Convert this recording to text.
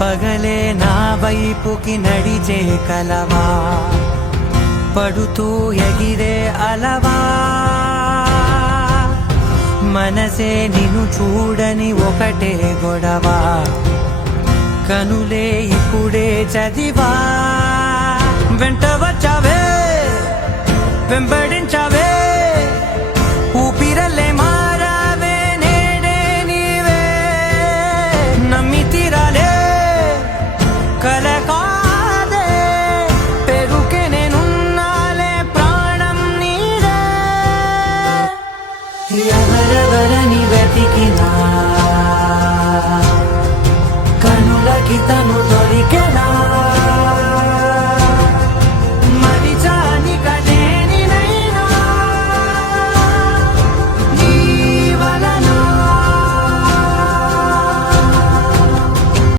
పగలే నా వైపుకి నడిచే కలవా, పడుతూ ఎగిరే అలవా, మనసే నిన్ను చూడని ఒకటే గొడవ, కనులే ఇప్పుడే చదివా. వెంట వచ్చావే వెంబడించావే, ఊపిరల్లే మారావే నేడే నీవే, నమ్మి తీరాలే కల కాదే, పెరుకే నేనున్నాలే ప్రాణం నీదే. ఎవరెవరని వెతికినా కనులకి తను